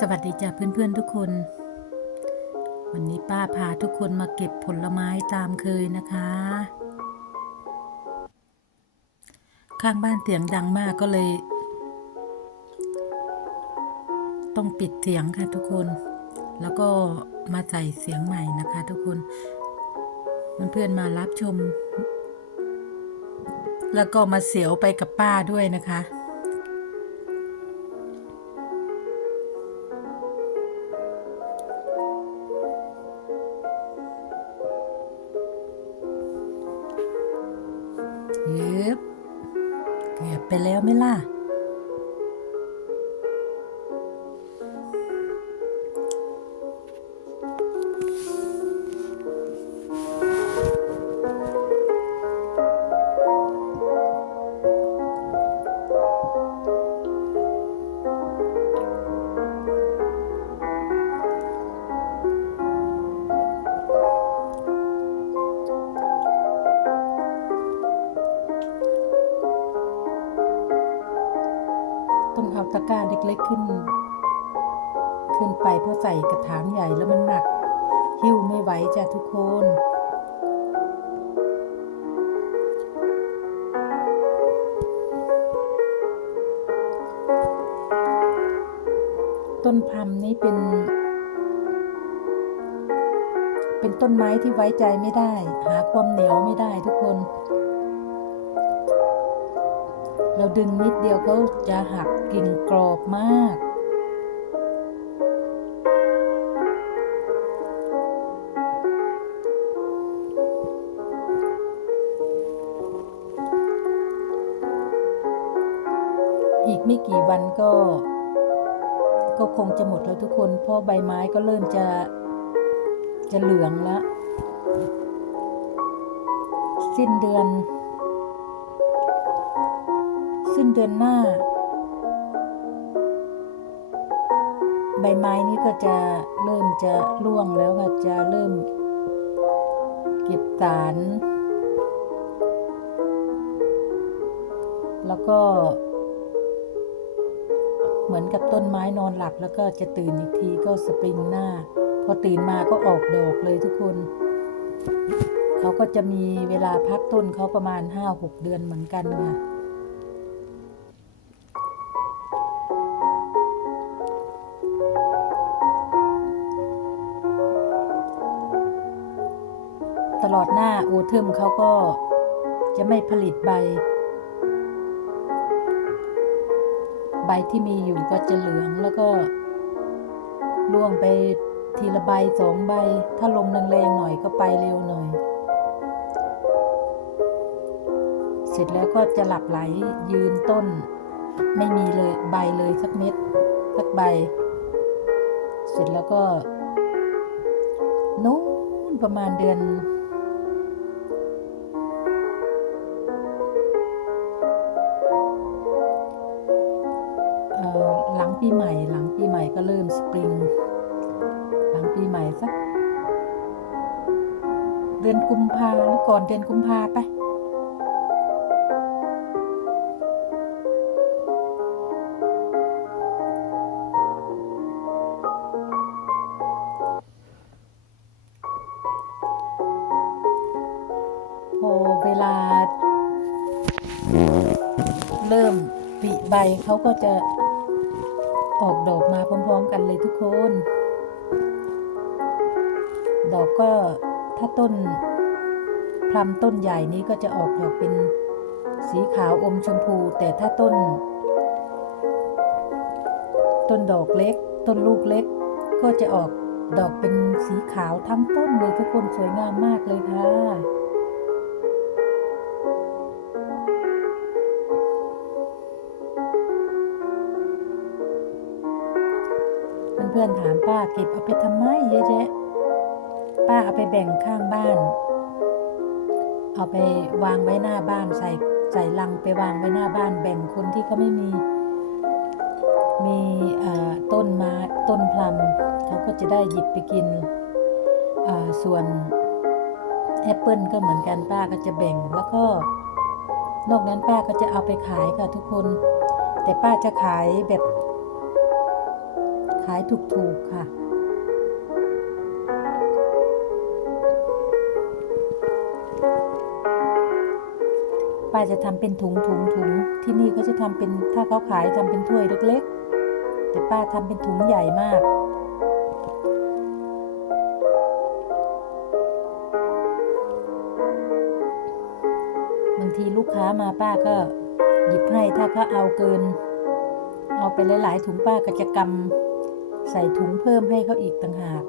สวัสดีจ้ะเพื่อนๆทุกคน วันนี้ป้าพาทุกคนมาเก็บผลไม้ตามเคยนะคะ ข้างบ้านเสียงดังมากก็เลย ต้องปิดเสียงค่ะทุกคน แล้วก็มาใส่เสียงใหม่นะคะทุกคนเพื่อนๆมารับชม แล้วก็มาเสียวไปกับป้าด้วยนะคะ เย็บเกือบไปแล้วไหมล่ะ ขึ้น ขึ้นไปเพราะใส่กระถางใหญ่แล้วมันหนัก หิ้วไม่ไหวจ้ะทุกคนต้นพัมนี้เป็น เป็นต้นไม้ที่ไว้ใจไม่ได้ หาความเหนียวไม่ได้ทุกคน เราดึงนิดเดียวเขาจะหักกิ่งกรอบมาก อีกไม่กี่วันก็ ก็คงจะหมดแล้วทุกคน เพราะใบไม้ก็เริ่มจะจะเหลืองแล้ว สิ้นเดือน สิ้นเดือนหน้า ใบไม้นี้ก็จะเริ่มจะร่วงแล้วค่ะจะเริ่ม เก็บสาร แล้วก็ เหมือนกับต้นไม้นอนหลับแล้วก็จะตื่นอีกทีก็สปริงหน้า พอตื่นมาก็ออกดอกเลยทุกคนเขาก็จะมีเวลาพักต้นเขาประมาณ 5-6 เดือนเหมือนกันค่ะ ดหน้าโอเทิมเขาก็จะไม่ผลิตใบ ใบที่มีอยู่ก็จะเหลืองแล้วก็ร่วงไปทีละใบสองใบ ถ้าลมแรงๆหน่อยก็ไปเร็วหน่อย เสร็จแล้วก็จะหลับไหลยืนต้น ไม่มีเลยใบเลยสักเม็ดสักใบ เสร็จแล้วก็นู้นประมาณเดือน เดือนกุมภาหรือก่อนเดือนกุมภาไป พอเวลา เริ่มปีใบเขาก็จะออกดอกมาพร้อมๆกันเลยทุกคน ดอกก็ ถ้าต้นพลัมต้นใหญ่นี้ก็จะออกดอกเป็นสีขาวอมชมพู แต่ถ้าต้น ต้นดอกเล็ก ต้นลูกเล็ก ก็จะออกดอกเป็นสีขาวทั้งต้นเลยทุกคนสวยงามมากเลยค่ะเพื่อนๆถามป้าเก็บเอาไปทำไมเยอะแยะ ป้าเอาไปแบ่งข้างบ้าน เอาไปวางไว้หน้าบ้านใส่ใส่ลังไปวางไว้หน้าบ้าน แบ่งคนที่เขาไม่มี มีเอ่อต้นไม้ต้นพลัมเขาก็จะได้หยิบไปกินเอ่อส่วนแอปเปิลก็เหมือนกันป้าก็จะแบ่งแล้วก็ นอกนั้นป้าก็จะเอาไปขายค่ะทุกคน แต่ป้าจะขายแบบ ขายถูกๆค่ะ ป้าจะทำเป็นถุงถุงถุงที่นี่เขาจะทำเป็นถ้าเขาขายทำเป็นถ้วยเล็กๆ แต่ป้าทำเป็นถุงใหญ่มากบางทีลูกค้ามาป้าก็หยิบให้ถ้าเขาเอาเกิน เอาไปหลายๆถุงป้าก็จะกำใส่ถุงเพิ่มให้เขาอีกต่างหาก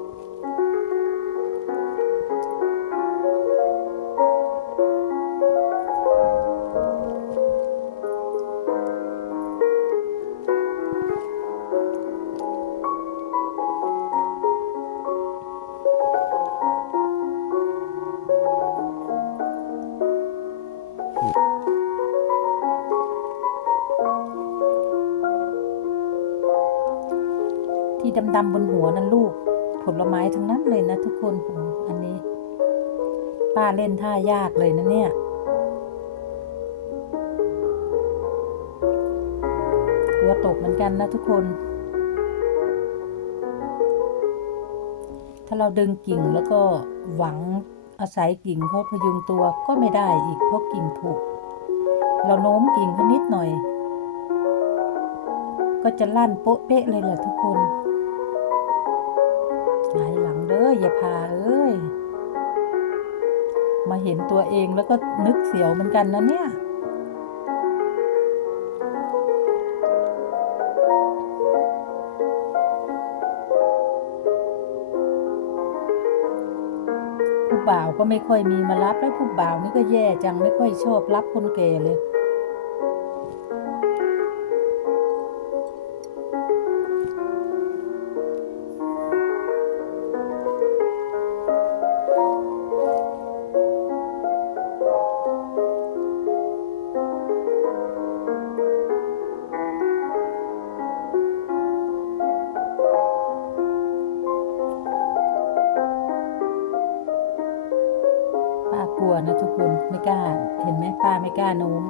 ที่ดำๆบนหัวนั่นลูก ผลไม้ทั้งนั้นเลยนะทุกคนโอ้อันนี้ ป้าเล่นท่ายากเลยนะเนี่ย กลัวตกเหมือนกันนะทุกคน ถ้าเราดึงกิ่งแล้วก็หวังอาศัยกิ่งเขาพยุงตัวก็ไม่ได้อีกเพราะกิ่งถูกเราโน้มกิ่งเขานิดหน่อย ก็จะลั่นโป๊ะเป๊ะเลยแหละทุกคน หงายหลังเด้ออย่าพาเอ้ย มาเห็นตัวเองแล้วก็นึกเสียวเหมือนกันนะเนี่ยผู้บ่าวก็ไม่ค่อยมีมารับแล้วผู้บ่าวนี่ก็แย่จังไม่ค่อยชอบรับคนแก่เลย นะทุกคนไม่กล้า เห็นไหมป้าไม่กล้าโน้ม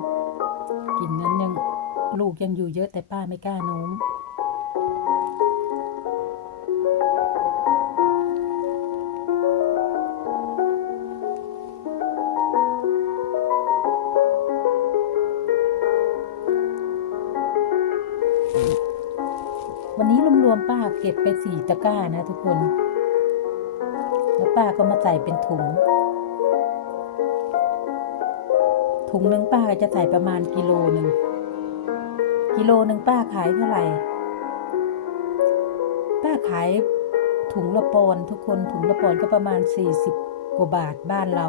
กิ่งนั้นยังลูกยังอยู่เยอะแต่ป้าไม่กล้าโน้มวันนี้รวมๆป้าเก็บไปสี่ตะกร้านะทุกคน แล้วป้าก็มาใส่เป็นถุง ถุงหนึ่งป้าก็จะใส่ประมาณกิโลหนึ่งกิโลหนึ่งป้าขายเท่าไหร่ ป้าขายถุงละปอนทุกคนถุงละปอนก็ประมาณสี่สิบกว่าบาทบ้านเรา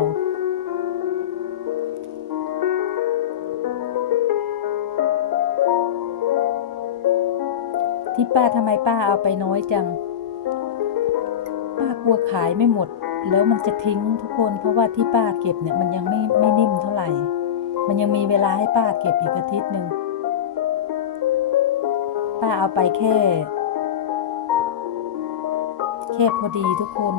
ที่ป้าทำไมป้าเอาไปน้อยจัง ป้ากลัวขายไม่หมด แล้วมันจะทิ้งทุกคนเพราะว่าที่ป้าเก็บเนี่ยมันยังไม่ไม่นิ่มเท่าไหร่ มันยังมีเวลาให้ป้าเก็บอีกอาทิตย์หนึ่ง ป้าเอาไปแค่ แค่พอดีทุกคน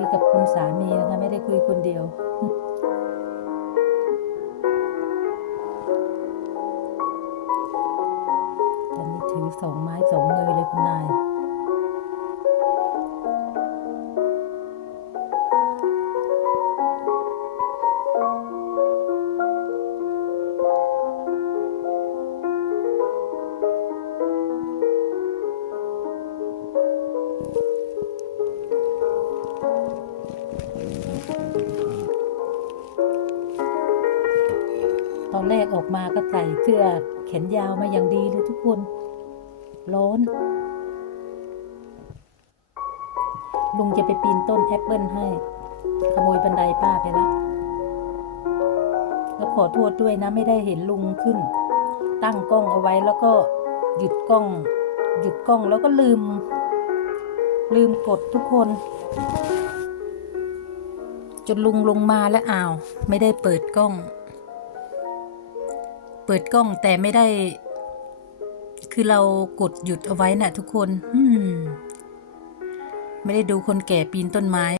คุยกับคุณสามีนะคะ ไม่ได้คุยคนเดียว มาก็ใส่เสื้อแขนยาวมาอย่างดีเลยทุกคน ร้อน ลุงจะไปปีนต้นแอปเปิลให้ ขโมยบันไดป้าไปแล้วแล้วขอโทษด้วยนะไม่ได้เห็นลุงขึ้น ตั้งกล้องเอาไว้แล้วก็หยุดกล้อง หยุดกล้องแล้วก็ลืม ลืมกดทุกคน จนลุงลงมาแล้วอ้าว ไม่ได้เปิดกล้อง ปิดกล้องแต่ไม่ได้ คือเรากดหยุดเอาไว้น่ะทุกคน อืม ไม่ได้ดูคนแก่ปีนต้นไม้